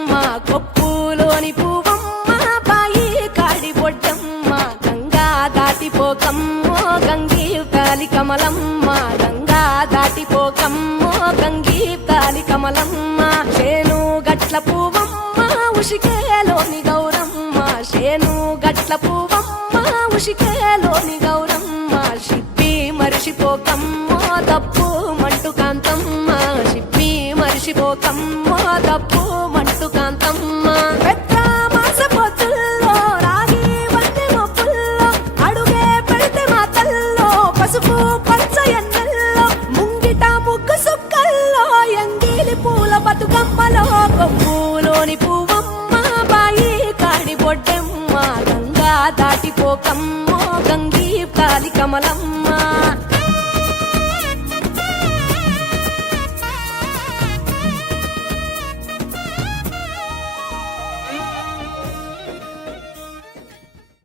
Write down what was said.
బొడ్డమ్మ కొప్పులోని పువ్వమ్మ బాయి కాడి బొడ్డమ్మ గంగా దాటిపోకమ్మో గంగీ తాలి కమలమ్మ గంగా దాటిపోకమ్మో గంగీ తాలి కమలమ్మ చేను గట్ల పువ్వమ్మ ఉషికేలోని గౌరమ్మ చేను గట్ల పువ్వమ్మ ఉషికేలోని గౌరమ్మ షిప్పి మరిషిపోకమ్మో తప్పు మంటు కాంతమ్మ షిప్పి మరిషిపోకమ్మో తప్పు మంటు కాంతమ్మ పెద్ద మాస పొత్తుల్లో రాగి వంటి మొప్పుల్లో అడుగే పెడితే మాతల్లో పసుపు పచ్చ ఎన్నెల్లో ముంగిట ముగ్గు సుక్కల్లో ఎంగిలి పూల బతుకమ్మలో కొప్పులోని పువ్వమ్మ బాయి కాడి బొడ్డెమ్మ గంగా దాటిపోకమ్మో గంగీ తాలి కమలమ్మ